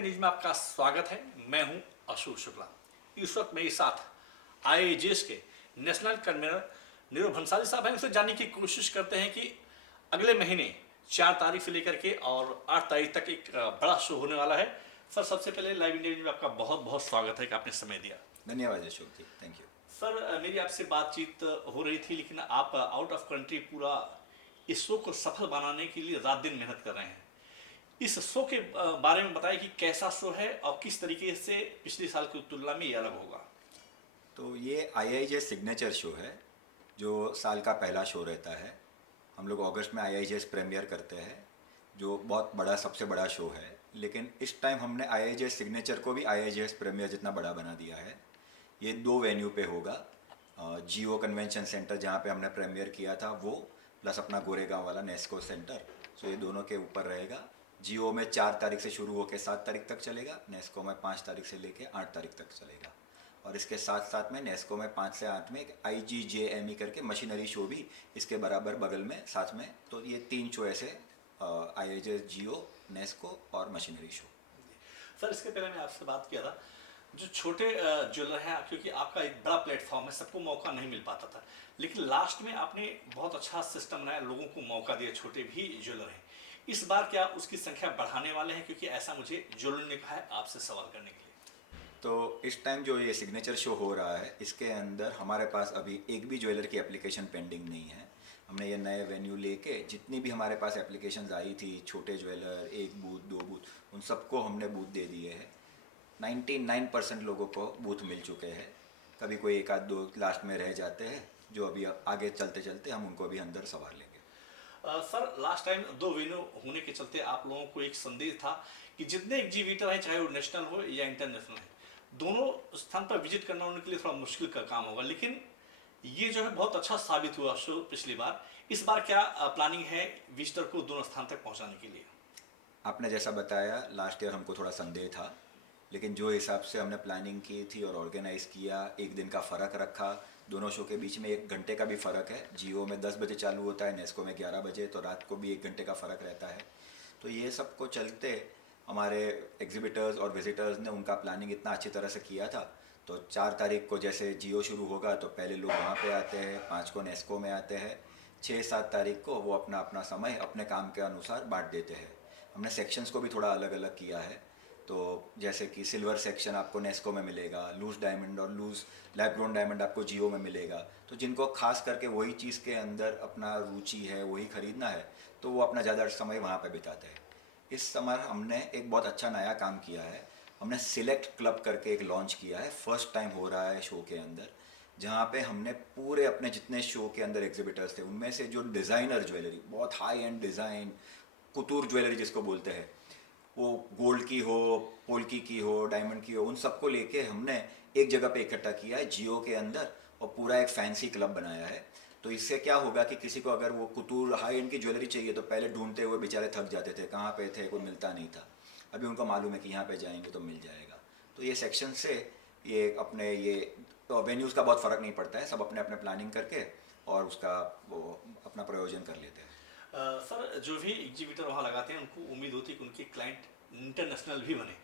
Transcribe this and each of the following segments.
News में आपका स्वागत है। मैं हूं अशोक शुक्ला। इस वक्त मेरे साथ आईएजेएस के नेशनल कन्वीनर नीरव भंसाली साहब हैं। उनसे जानने की कोशिश करते हैं कि अगले महीने 4 तारीख से लेकर के और 8 तारीख तक एक बड़ा शो होने वाला है। सर, सबसे पहले लाइव इंडिया न्यूज में आपका बहुत बहुत स्वागत है कि आपने समय दिया। धन्यवाद अशोक जी, थैंक यू। सर, मेरी आपसे बातचीत हो रही थी, लेकिन आप आउट ऑफ कंट्री पूरा इस शो को सफल बनाने के लिए रात दिन मेहनत कर रहे हैं। इस शो के बारे में बताइए कि कैसा शो है और किस तरीके से पिछले साल की तुलना में ये अलग होगा। तो ये आईआईजेएस सिग्नेचर शो है जो साल का पहला शो रहता है। हम लोग अगस्त में आईआईजेएस प्रीमियर करते हैं जो बहुत बड़ा, सबसे बड़ा शो है। लेकिन इस टाइम हमने आईआईजेएस सिग्नेचर को भी आईआईजेएस प्रीमियर जितना बड़ा बना दिया है। ये 2 वेन्यू पे होगा। जियो कन्वेंशन सेंटर जहाँ पे हमने प्रीमियर किया था वो, प्लस अपना गोरेगांव वाला नेस्को सेंटर। सो ये दोनों के ऊपर रहेगा। जियो में 4 तारीख से शुरू होकर 7 तारीख तक चलेगा, नेस्को में 5 तारीख से लेके 8 तारीख तक चलेगा। और इसके साथ साथ में नेस्को में 5 से 8 में एक IGJME करके मशीनरी शो भी इसके बराबर बगल में साथ में। तो ये 3 शो ऐसे आईआईजेएस, जियो, नेस्को और मशीनरी शो। सर, इसके पहले मैं आपसे बात किया था, जो छोटे ज्वेलर हैं, क्योंकि आपका एक बड़ा प्लेटफॉर्म है, सबको मौका नहीं मिल पाता था, लेकिन लास्ट में आपने बहुत अच्छा सिस्टम बनाया, लोगों को मौका दिया, छोटे भी ज्वेलर हैं। इस बार क्या उसकी संख्या बढ़ाने वाले हैं? क्योंकि ऐसा मुझे ज्वेलर ने कहा है आपसे सवाल करने के लिए। तो इस टाइम जो ये सिग्नेचर शो हो रहा है इसके अंदर हमारे पास अभी एक भी ज्वेलर की एप्लीकेशन पेंडिंग नहीं है। हमने ये नए वेन्यू लेके जितनी भी हमारे पास एप्लीकेशंस आई थी, छोटे ज्वेलर, 1 बूथ 2 बूथ, उन सबको हमने बूथ दे दिए हैं। 99% लोगों को बूथ मिल चुके हैं। कभी कोई 1 आध 2 लास्ट में रह जाते हैं जो अभी आगे चलते चलते हम उनको भी अंदर संभाल लेंगे। सर, लास्ट टाइम 2 वेन्यू होने के चलते आप लोगों को एक संदेश था कि जितने एग्जीबिटर हैं, चाहे वो नेशनल हो या इंटरनेशनल है, दोनों स्थान पर विजिट करना उनके लिए थोड़ा मुश्किल का काम होगा। लेकिन ये जो है बहुत अच्छा साबित हुआ शो पिछली बार। इस बार क्या प्लानिंग है विजिटर को दोनों स्थान तक पहुंचाने के लिए? आपने जैसा बताया, लास्ट ईयर हमको थोड़ा संदेह था, लेकिन जो हिसाब से हमने प्लानिंग की थी और ऑर्गेनाइज़ किया, 1 दिन का फ़र्क रखा। दोनों शो के बीच में 1 घंटे का भी फ़र्क है। जियो में 10 बजे चालू होता है, नेस्को में 11 बजे, तो रात को भी 1 घंटे का फ़र्क रहता है। तो ये सब को चलते हमारे एग्जिबिटर्स और विजिटर्स ने उनका प्लानिंग इतना अच्छी तरह से किया था। तो 4 तारीख को जैसे जियो शुरू होगा तो पहले लोग वहाँ पे आते हैं, 5 को नेस्को में आते हैं, 6-7 तारीख को वो अपना अपना समय अपने काम के अनुसार बांट देते हैं। हमने सेक्शंस को भी थोड़ा अलग अलग किया है। तो जैसे कि सिल्वर सेक्शन आपको नेस्को में मिलेगा, लूज डायमंड और लूज लैब ग्रोन डायमंड आपको जियो में मिलेगा। तो जिनको खास करके वही चीज़ के अंदर अपना रुचि है, वही ख़रीदना है, तो वो अपना ज़्यादा समय वहाँ पे बिताते हैं। इस समय हमने एक बहुत अच्छा नया काम किया है। हमने सिलेक्ट क्लब करके एक लॉन्च किया है, फर्स्ट टाइम हो रहा है शो के अंदर, जहाँ पे हमने पूरे अपने जितने शो के अंदर एग्जिबिटर्स थे उनमें से जो डिज़ाइनर ज्वेलरी, बहुत हाई एंड डिज़ाइन, कुतूर ज्वेलरी जिसको बोलते हैं, वो गोल्ड की हो, पोल्की की हो, डायमंड की हो, उन सबको लेके हमने एक जगह पे इकट्ठा किया है जियो के अंदर और पूरा एक फैंसी क्लब बनाया है। तो इससे क्या होगा कि किसी को अगर वो कुतूर हाई एंड की ज्वेलरी चाहिए तो पहले ढूंढते हुए बेचारे थक जाते थे, कहाँ पे थे, कोई मिलता नहीं था। अभी उनको मालूम है कि यहाँ पे जाएंगे तो मिल जाएगा। तो ये सेक्शन से ये अपने ये तो वेन्यूज़ का बहुत फ़र्क नहीं पड़ता है, सब अपने अपने प्लानिंग करके और उसका वो अपना प्रयोजन कर लेते हैं। सर, जो भी एग्जीबिटर वहाँ लगाते हैं उनको उम्मीद होती है कि उनके क्लाइंट इंटरनेशनल भी बने।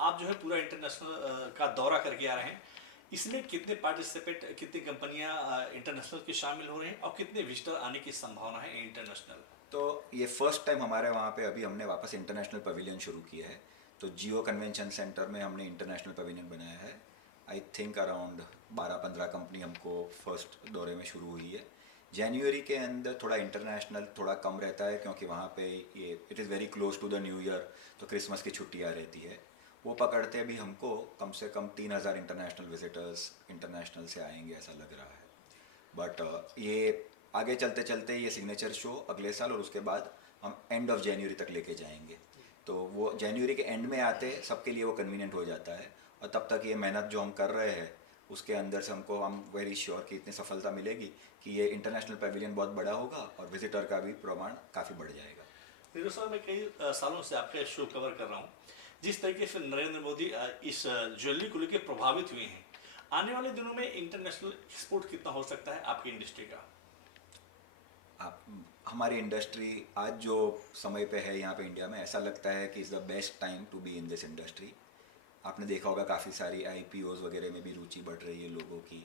आप जो है पूरा इंटरनेशनल का दौरा करके आ रहे हैं। इसमें कितने पार्टिसिपेंट, कितनी कंपनियां इंटरनेशनल के शामिल हो रहे हैं और कितने विजिटर आने की संभावना है इंटरनेशनल? तो ये फर्स्ट टाइम हमारे वहाँ पे अभी हमने वापस इंटरनेशनल पवेलियन शुरू किया है। तो जियो कन्वेंशन सेंटर में हमने इंटरनेशनल पवेलियन बनाया है। आई थिंक अराउंड 12-15 कंपनी हमको फर्स्ट दौरे में शुरू हुई है। जनवरी के अंदर थोड़ा इंटरनेशनल थोड़ा कम रहता है क्योंकि वहाँ पे ये it is very close to the new year, तो क्रिसमस की छुट्टियाँ रहती है। वो पकड़ते भी हमको कम से कम 3,000 इंटरनेशनल विजिटर्स इंटरनेशनल से आएंगे ऐसा लग रहा है। बट ये आगे चलते चलते ये सिग्नेचर शो अगले साल और उसके बाद हम एंड ऑफ जनवरी तक लेके जाएंगे। तो वो जनवरी के एंड में आते सबके लिए वो कन्वीनियंट हो जाता है। और तब तक ये मेहनत जो हम कर रहे हैं उसके अंदर से हमको हम वेरी श्योर कि इतनी सफलता मिलेगी कि ये इंटरनेशनल पवेलियन बहुत बड़ा होगा और विजिटर का भी प्रमाण काफ़ी बढ़ जाएगा। नीरज सर, मैं कई सालों से आपका शो कवर कर रहा हूँ। जिस तरीके से नरेंद्र मोदी इस ज्वेलरी को लेकर प्रभावित हुए हैं, आने वाले दिनों में इंटरनेशनल एक्सपोर्ट कितना हो सकता है आपकी इंडस्ट्री का? आप हमारी इंडस्ट्री आज जो समय पे है यहाँ पे इंडिया में, ऐसा लगता है कि is the best time to be in this industry. आपने देखा होगा काफ़ी सारी IPOs वगैरह में भी रुचि बढ़ रही है लोगों की।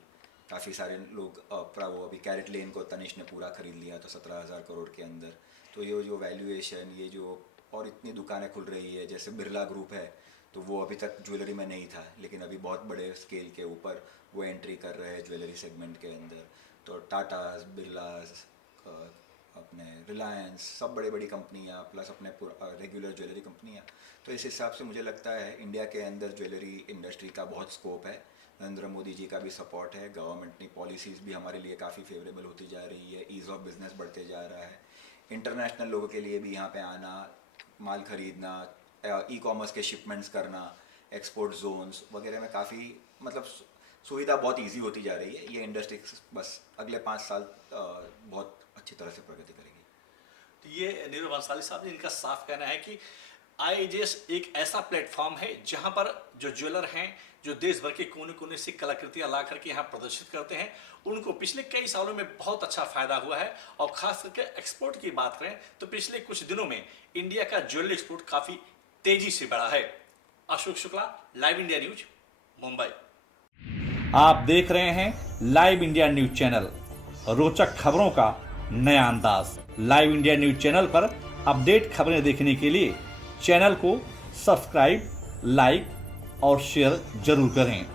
काफ़ी सारे लोग वो अभी कैरेट लेन को तनिष्क ने पूरा खरीद लिया तो 17,000 करोड़ के अंदर। तो ये जो वैल्यूएशन, ये जो और इतनी दुकानें खुल रही है, जैसे बिरला ग्रुप है तो वो अभी तक ज्वेलरी में नहीं था, लेकिन अभी बहुत बड़े स्केल के ऊपर वो एंट्री कर रहे हैं ज्वेलरी सेगमेंट के अंदर। तो टाटास, बिरलास, अपने रिलायंस, सब बड़ी बड़ी कंपनियाँ प्लस अपने रेगुलर ज्वेलरी कंपनियाँ। तो इस हिसाब से मुझे लगता है इंडिया के अंदर ज्वेलरी इंडस्ट्री का बहुत स्कोप है। नरेंद्र मोदी जी का भी सपोर्ट है, गवर्नमेंट की पॉलिसीज़ भी हमारे लिए काफ़ी फेवरेबल होती जा रही है, ईज़ ऑफ बिजनेस बढ़ते जा रहा है। इंटरनेशनल लोगों के लिए भी यहाँ पे आना, माल खरीदना, ई-कॉमर्स के शिपमेंट्स करना, एक्सपोर्ट जोन्स वगैरह में काफ़ी मतलब सुविधा बहुत इजी होती जा रही है। ये इंडस्ट्री बस अगले 5 साल बहुत अच्छी तरह से प्रगति करेगी। तो ये नीरव भंसाली साहब ने, इनका साफ कहना है कि IAGS एक ऐसा प्लेटफॉर्म है जहां पर जो ज्वेलर हैं, जो देश भर के कोने कोने से कलाकृतियां ला करके यहाँ प्रदर्शित करते हैं, उनको पिछले कई सालों में बहुत अच्छा फायदा हुआ है। और खास करके एक्सपोर्ट की बात करें तो पिछले कुछ दिनों में इंडिया का ज्वेलरी एक्सपोर्ट काफी तेजी से बढ़ा है। Ashok Shukla, live India news, Mumbai. आप देख रहे हैं लाइव इंडिया न्यूज चैनल, रोचक खबरों का नया अंदाज। लाइव इंडिया न्यूज चैनल पर अपडेट खबरें देखने के लिए चैनल को सब्सक्राइब, लाइक और शेयर जरूर करें।